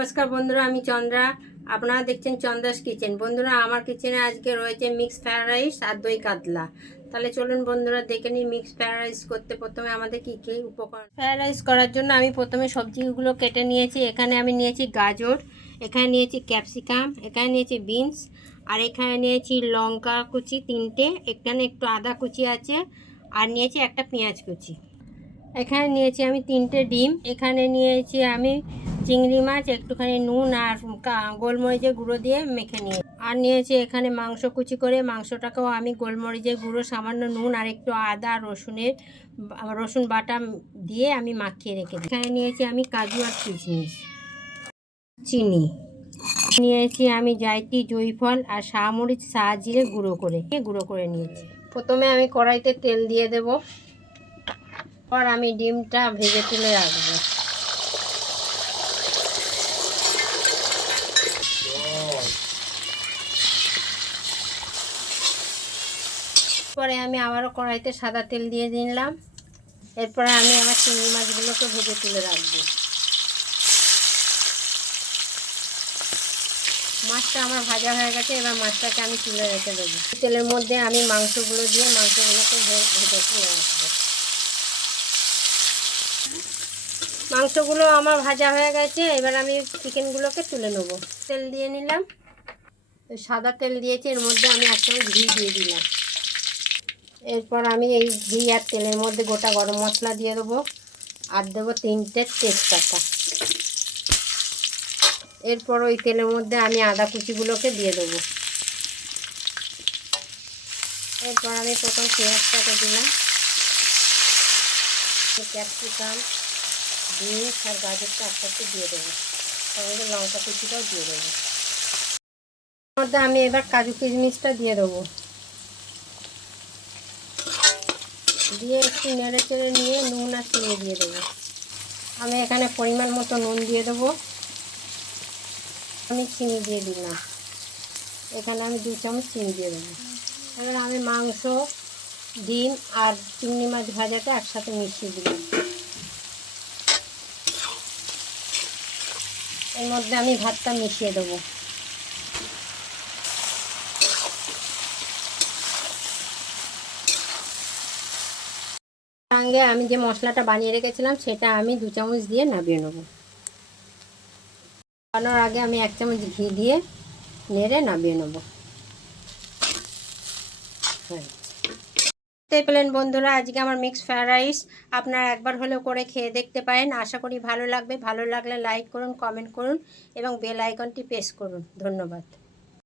নমস্কার বন্ধুরা, আমি চন্দ্রা। আপনারা দেখছেন চন্দ্রাস কিচেন। বন্ধুরা, আমার কিচেনে আজকে রয়েছে মিক্স ফ্রায়েড রাইস আর দই কাতলা। তাহলে চলুন বন্ধুরা দেখে নিই মিক্স ফ্রায়েড রাইস করতে প্রথমে আমাদের কী কী উপকরণ। ফ্রায়েড রাইস করার জন্য আমি প্রথমে সবজিগুলো কেটে নিয়েছি। এখানে আমি নিয়েছি গাজর, এখানে নিয়েছি ক্যাপসিকাম, এখানে নিয়েছি বিনস, আর এখানে নিয়েছি লঙ্কা কুচি 3টে, এখানে একটু আদা কুচি আছে, আর নিয়েছি একটা পেঁয়াজ কুচি। এখানে নিয়েছি আমি 3টে ডিম, এখানে নিয়েছি আমি চিংড়ি মাছ, একটুখানি নুন আর গোলমরিচের গুঁড়ো দিয়ে মেখে নিয়ে, আর নিয়েছি এখানে মাংস কুচি করে। মাংসটাকেও আমি গোলমরিচের গুঁড়ো, সামান্য নুন আর একটু আদা রসুন বাটা দিয়ে আমি মাখিয়ে রেখে দিই। এখানে নিয়েছি আমি কাজু আর কিশমিশ, চিনি নিয়েছি আমি, জায়ত্রী, জয়ফল আর শাহমরিচ জিরে গুঁড়ো করে নিয়েছি। প্রথমে আমি কড়াইতে তেল দিয়ে দেব, পর আমি ডিমটা ভেজে তুলে রাখবো। পরে আমি আবারও কড়াইতে সাদা তেল দিয়ে দিলাম। এরপরে আমি আমার চিংড়ি মাছগুলোকে ভেজে তুলে রাখবো। মাছটা আমার ভাজা হয়ে গেছে, এবার মাছটাকে আমি তুলে রেখে দেবো। তেলের মধ্যে আমি মাংসগুলো দিয়ে মাংসগুলোকে ভেজে তুলে রাখবো। মাংসগুলো আমার ভাজা হয়ে গেছে, এবার আমি চিকেনগুলোকে তুলে নেবো। তেল দিয়ে নিলাম, সাদা তেল দিয়েছি, এর মধ্যে আমি এক চামচ ঘি দিয়ে দিলাম। এরপর আমি এই ঘি আর তেলের মধ্যে গোটা গরম মশলা দিয়ে দেবো, আর দেবো 3টে তেজপাতা। এরপর ওই তেলের মধ্যে আমি আদা কুচিগুলোকে দিয়ে দেবো। এরপর আমি প্রথম পেঁয়াজটাকে দিলাম, ক্যাপসিকাম, বিনস আর গাজরটা একসাথে দিয়ে দেবো, সঙ্গে লঙ্কা কুচিটাও দিয়ে দেবো। এর মধ্যে আমি এবার কাজু কিশমিশটা দিয়ে দেবো, দিয়ে একটু নেড়ে চেড়ে নিয়ে নুন আর চিনি দিয়ে দেবো। আমি এখানে পরিমাণ মতো নুন দিয়ে দেবো, আমি চিনি দিয়ে দিলাম, এখানে আমি 2 চামচ চিনি দিয়ে দেবো। এবার আমি মাংস, ডিম আর চিংড়ি মাছ ভাজাটা একসাথে মিশিয়ে দিলাম। এর মধ্যে আমি ভাতটা মিশিয়ে দেবো। সঙ্গে আমি যে মশলাটা বানিয়ে রেখেছিলাম সেটা আমি 2 চামচ দিয়ে নামিয়ে নেব। বানানোর আগে আমি 1 চামচ ঘি দিয়ে নেড়ে নামিয়ে নেব। দেখতে পেলেন বন্ধুরা, আজকে আমার মিক্স ফ্রায়েড রাইস। আপনারা একবার হলেও করে খেয়ে দেখতে পারেন। আশা করি ভালো লাগবে। ভালো লাগলে লাইক করুন, কমেন্ট করুন এবং বেল আইকনটি প্রেস করুন। ধন্যবাদ।